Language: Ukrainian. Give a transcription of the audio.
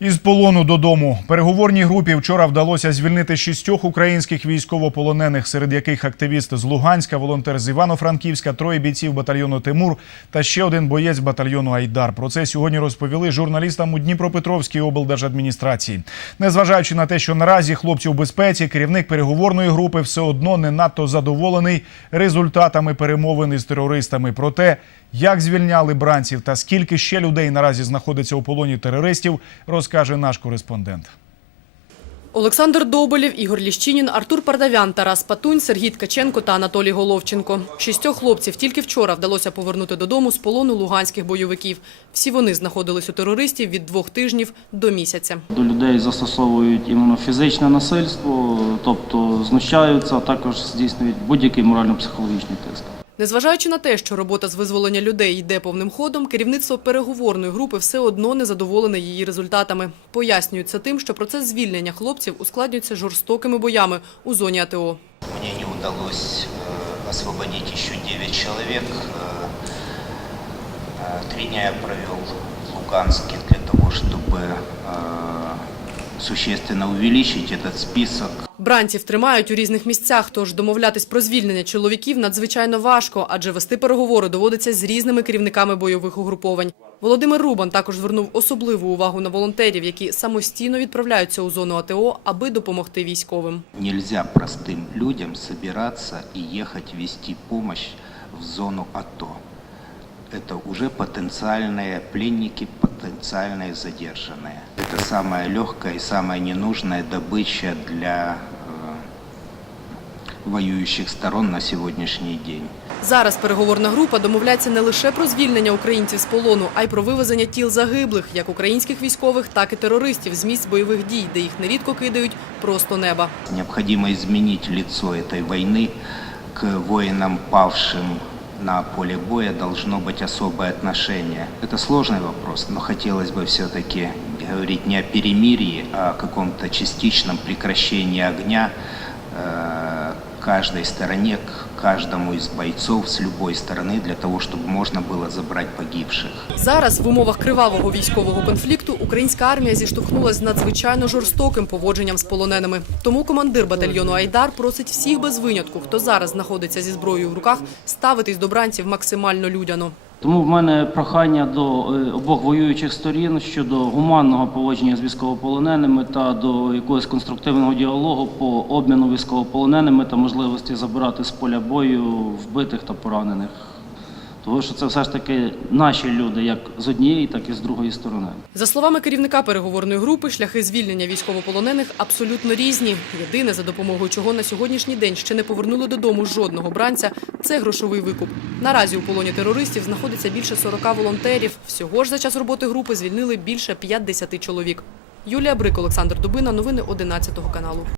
Із полону додому переговорній групі вчора вдалося звільнити шістьох українських військовополонених, серед яких активіст з Луганська, волонтер з Івано-Франківська, троє бійців батальйону Тимур та ще один боєць батальйону Айдар. Про це сьогодні розповіли журналістам у Дніпропетровській облдержадміністрації. Незважаючи на те, що наразі хлопці у безпеці, керівник переговорної групи все одно не надто задоволений результатами перемовин із терористами. Проте як звільняли бранців та скільки ще людей наразі знаходиться у полоні терористів, розкаже наш кореспондент. Олександр Доболєв, Ігор Ліщинін, Артур Пардавян, Тарас Патунь, Сергій Ткаченко та Анатолій Головченко. Шістьох хлопців тільки вчора вдалося повернути додому з полону луганських бойовиків. Всі вони знаходились у терористів від двох тижнів до місяця. До людей застосовують іменно фізичне насильство, тобто знущаються, а також здійснюють будь-який морально-психологічний тиск. Незважаючи на те, що робота з визволення людей йде повним ходом, керівництво переговорної групи все одно не задоволене її результатами. Пояснюють це тим, що процес звільнення хлопців ускладнюється жорстокими боями у зоні АТО. Мне не удалось э, освободить еще 9 человек. Э, э, Три дня я провел в Луганске для того, чтобы э, существенно увеличить этот список. Бранців тримають у різних місцях, тож домовлятись про звільнення чоловіків надзвичайно важко, адже вести переговори доводиться з різними керівниками бойових угруповань. Володимир Рубан також звернув особливу увагу на волонтерів, які самостійно відправляються у зону АТО, аби допомогти військовим. Нельзя простым людям собираться и ехать вести помощь в зону АТО. Это уже потенциальные пленники, потенциальные задержанные. Это самая легкая и самая ненужная добыча для э, воюющих сторон на сегодняшний день. Зараз переговорна група домовляється не лише про звільнення українців з полону, а й про вивезення тіл загиблих, як українських військових, так і терористів з місць бойових дій, де їх нерідко кидають просто неба. Необходимо изменить лицо этой войны. К воинам, павшим на поле боя, должно быть особое отношение. Это сложный вопрос, но хотелось бы все-таки говорить не о перемирии, а о каком-то частичном прекращении огня э, каждой стороне, к каждому из бойцов с любой стороны, для того, чтобы можно было забрать погибших. Зараз в умовах кривавого військового конфлікту українська армія зіштовхнулася з надзвичайно жорстоким поводженням з полоненими. Тому командир батальйону Айдар просить всіх без винятку, хто зараз знаходиться зі зброєю в руках, ставитись до бранців максимально людяно. Тому в мене прохання до е, обох воюючих сторін щодо гуманного поводження з військовополоненими та до якогось конструктивного діалогу по обміну військовополоненими та можливості забирати з поля бою вбитих та поранених. Тому що це все ж таки наші люди, як з однієї, так і з другої сторони. За словами керівника переговорної групи, шляхи звільнення військовополонених абсолютно різні. Єдине, за допомогою чого на сьогоднішній день ще не повернули додому жодного бранця – це грошовий викуп. Наразі у полоні терористів знаходиться більше 40 волонтерів. Всього ж за час роботи групи звільнили більше 50 чоловік. Юлія Брик, Олександр Дубина. Новини 11 каналу.